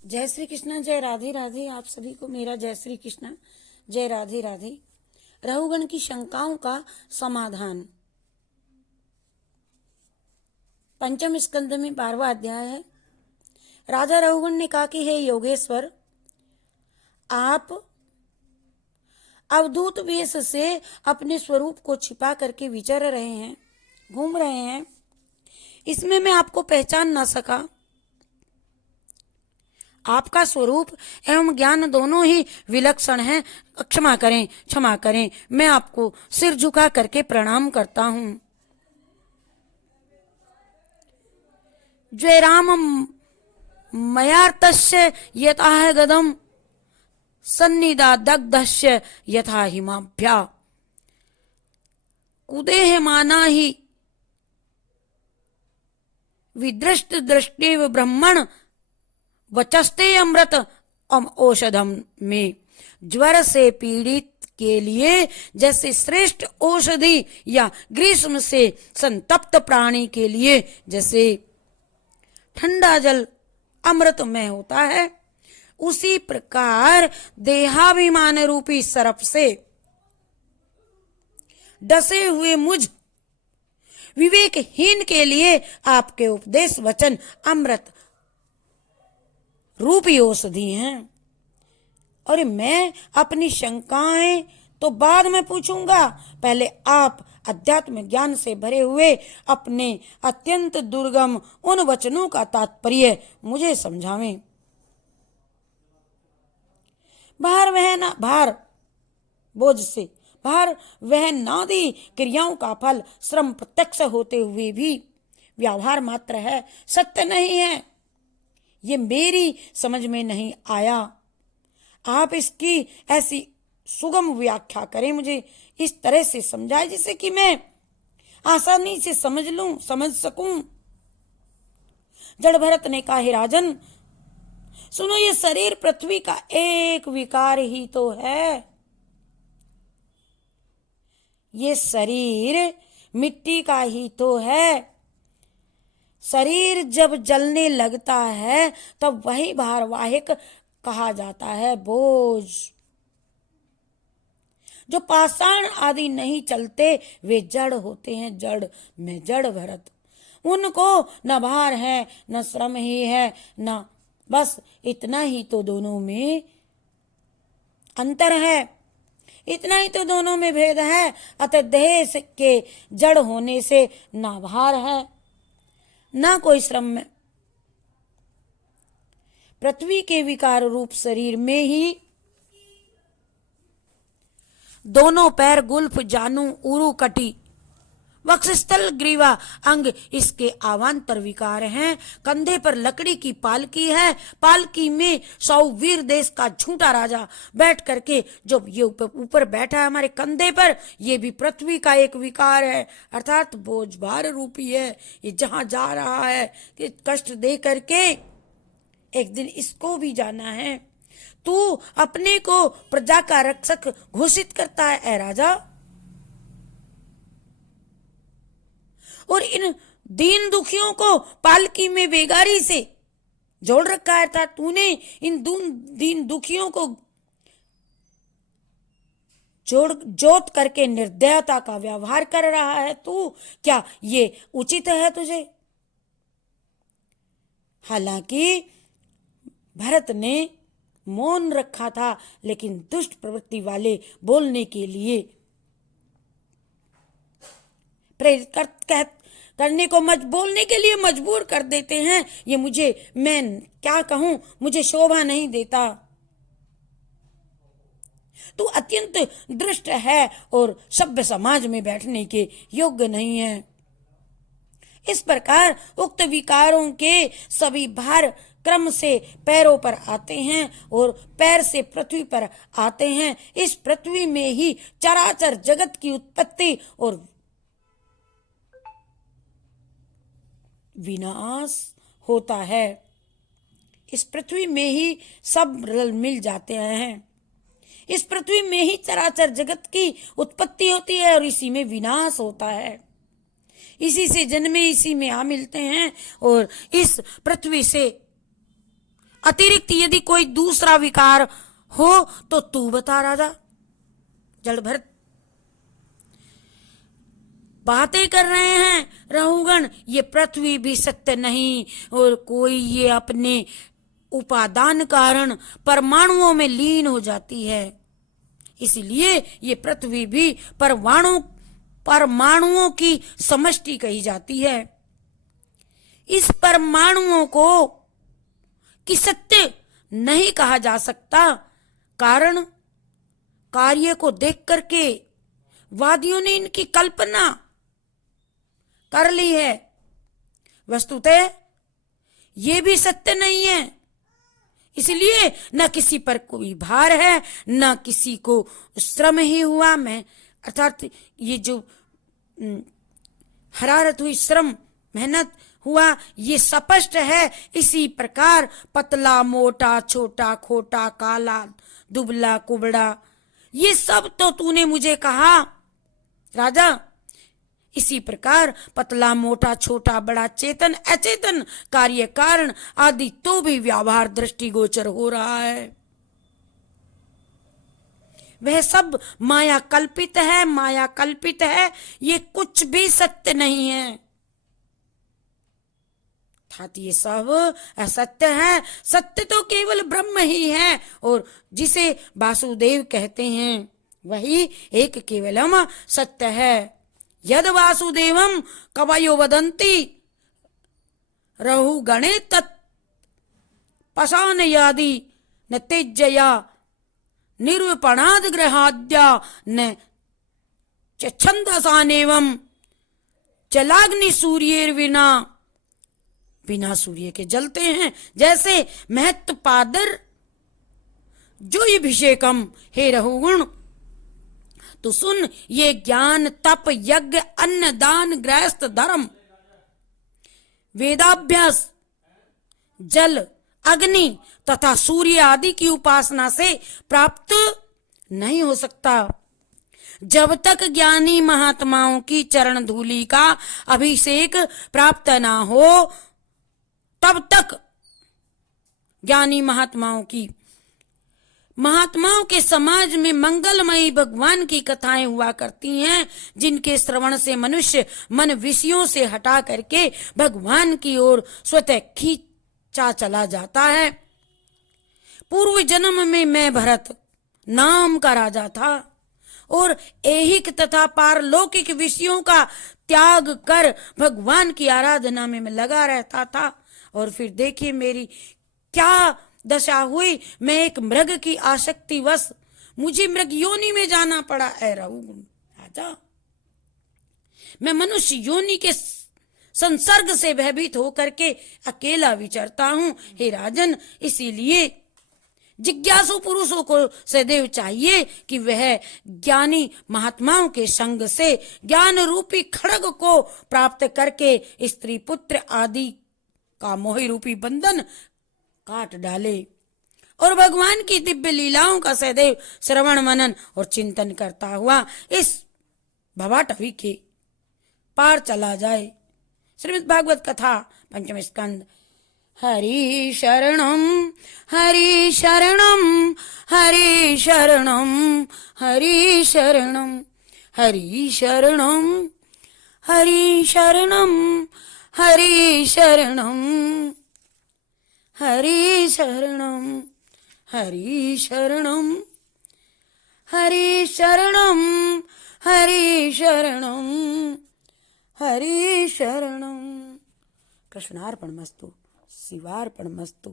जय श्री कृष्ण, जय राधे राधे। आप सभी को मेरा जय श्री कृष्ण, जय राधे राधे। रहुगण की शंकाओं का समाधान। पंचम स्कंद में 12वां अध्याय है। राजा रहुगण ने कहा कि हे योगेश्वर, आप अवधूत वेश से अपने स्वरूप को छिपा करके विचर रहे हैं, घूम रहे हैं। इसमें मैं आपको पहचान ना सका। आपका स्वरूप एवं ज्ञान दोनों ही विलक्षण हैं। क्षमा करें, क्षमा करें। मैं आपको सिर झुका करके प्रणाम करता हूं। जयराम मयार्तस्य यथा गदम सन्निधा दग्धस्य यथा हिमाभ्या कुदेह माना ही विदृष्ट दृष्टिव ब्रह्मण वचस्ते अमृत औषधम में। ज्वर से पीड़ित के लिए जैसे श्रेष्ठ औषधि या ग्रीष्म से संतप्त प्राणी के लिए जैसे ठंडा जल अमृतमय होता है, उसी प्रकार देहाभिमान रूपी सर्प से डसे हुए मुझ विवेकहीन के लिए आपके उपदेश वचन अमृत रूपी औषधि हैं। और मैं अपनी शंकाएं तो बाद में पूछूंगा, पहले आप अध्यात्म ज्ञान से भरे हुए अपने अत्यंत दुर्गम उन वचनों का तात्पर्य मुझे समझावें। भार बोझ से भार वह नादी क्रियाओं का फल श्रम प्रत्यक्ष होते हुए भी व्यवहार मात्र है, सत्य नहीं है। ये मेरी समझ में नहीं आया। आप इसकी ऐसी सुगम व्याख्या करें, मुझे इस तरह से समझाए जिससे कि मैं आसानी से समझ सकूं। जड़ भरत ने कहा, हे राजन सुनो, ये शरीर पृथ्वी का एक विकार ही तो है। ये शरीर मिट्टी का ही तो है। शरीर जब जलने लगता है तब वही भारवाहिक कहा जाता है, बोझ। जो पाषाण आदि नहीं चलते वे जड़ होते हैं, जड़ में जड़ भरत। उनको न भार है न श्रम ही है, न बस इतना ही तो दोनों में अंतर है, इतना ही तो दोनों में भेद है। अतः देह के जड़ होने से न भार है ना कोई श्रम में। पृथ्वी के विकार रूप शरीर में ही दोनों पैर, गुल्फ, जानू, उरु, कटी, वक्षस्थल, ग्रीवा अंग इसके अवान्तर विकार हैं। कंधे पर लकड़ी की पालकी है, पालकी में 100 वीर देश का झूठा राजा बैठ करके जो ये ऊपर बैठा है हमारे कंधे पर, ये भी पृथ्वी का एक विकार है, अर्थात बोझ भार रूपी है। ये जहां जा रहा है कि कष्ट दे करके एक दिन इसको भी जाना है। तू अपने को प्रजा का रक्षक घोषित करता है ए राजा, और इन दीन दुखियों को पालकी में बेगारी से जोड़ रखा है। था तूने इन दीन दुखियों को जोत करके निर्दयता का व्यवहार कर रहा है तू, क्या ये उचित है तुझे? हालांकि भरत ने मौन रखा था, लेकिन दुष्ट प्रवृत्ति वाले बोलने के लिए प्रेरित करने को बोलने के लिए मजबूर कर देते हैं। ये मैं क्या कहूं, मुझे शोभा नहीं देता। तू अत्यंत दुष्ट है और सभ्य समाज में बैठने के योग्य नहीं है। इस प्रकार उक्त विकारों के सभी भार क्रम से पैरों पर आते हैं और पैर से पृथ्वी पर आते हैं। इस पृथ्वी में ही चराचर जगत की उत्पत्ति और विनाश होता है। इस पृथ्वी में ही सब रल मिल जाते हैं। इस पृथ्वी में ही चराचर जगत की उत्पत्ति होती है और इसी में विनाश होता है। इसी से जन्मे इसी में आ मिलते हैं और इस पृथ्वी से अतिरिक्त यदि कोई दूसरा विकार हो तो तू बता राजा। जल भरत बातें कर रहे हैं रहुगण, ये पृथ्वी भी सत्य नहीं और कोई ये अपने उपादान कारण परमाणुओं में लीन हो जाती है, इसलिए ये पृथ्वी भी परमाणुओं की समष्टि कही जाती है। इस परमाणुओं को कि सत्य नहीं कहा जा सकता, कारण कार्य को देख करके वादियों ने इनकी कल्पना कर ली है। वस्तुतः ये भी सत्य नहीं है, इसलिए न किसी पर कोई भार है, न किसी को श्रम ही हुआ। मैं अर्थात ये जो हरारत हुई, श्रम मेहनत हुआ, ये स्पष्ट है। इसी प्रकार पतला मोटा छोटा खोटा काला दुबला कुबड़ा, ये सब तो तूने मुझे कहा राजा। इसी प्रकार पतला मोटा छोटा बड़ा चेतन अचेतन कार्य कारण आदि तो भी व्यवहार दृष्टिगोचर हो रहा है, वह सब माया कल्पित है, माया कल्पित है, ये कुछ भी सत्य नहीं है। अर्थात ये सब असत्य है, सत्य तो केवल ब्रह्म ही है, और जिसे वासुदेव कहते हैं वही एक केवलम सत्य है। यद वासुदेवम कवयो वदन्ति रहु गणे तत् पशान यादि न तेजया निर्विपणाद ग्रहाद्या न छंदसानेवम चलाग्नि सूर्येर विना, बिना सूर्य के जलते हैं जैसे महत्व पादर जो अभिषेकम। हे रहुगुण तो सुन, ये ज्ञान तप यज्ञ अन्न दान गृहस्थ धर्म वेदाभ्यास जल अग्नि तथा सूर्य आदि की उपासना से प्राप्त नहीं हो सकता। जब तक ज्ञानी महात्माओं की चरण धूलि का अभिषेक प्राप्त ना हो, तब तक ज्ञानी महात्माओं के समाज में मंगलमयी भगवान की कथाएं हुआ करती हैं, जिनके श्रवण से मनुष्य मन विषयों से हटा करके भगवान की ओर स्वतः खींचा चला जाता है। पूर्व जन्म में मैं भरत नाम का राजा था और ऐहिक तथा पारलौकिक विषयों का त्याग कर भगवान की आराधना में मैं लगा रहता था, और फिर देखिए मेरी क्या दशा हुई। मैं एक मृग की आसक्ति वश मुझे मृग योनि में जाना पड़ा। ऐ रहुगुण राजा, मैं मनुष्य योनि के संसर्ग से भयभीत होकर के अकेला विचरता हूं। हे राजन, इसीलिए जिज्ञासु पुरुषों को सदैव चाहिए कि वह ज्ञानी महात्माओं के संग से ज्ञान रूपी खड्ग को प्राप्त करके स्त्री पुत्र आदि का मोह रूपी बंधन काट डाले और भगवान की दिव्य लीलाओं का सदैव श्रवण मनन और चिंतन करता हुआ इस भवाटवी के पार चला जाए। श्रीमद् भागवत कथा पंचम स्कंद। हरि शरणम हरि शरणम हरि शरणम हरि शरणम हरि शरणम हरि शरणम हरि शरणम हरि शरणम हरि शरणम हरि शरणम हरि शरणम हरि शरणम। कृष्णार्पणमस्तु, शिवार्पणमस्तु।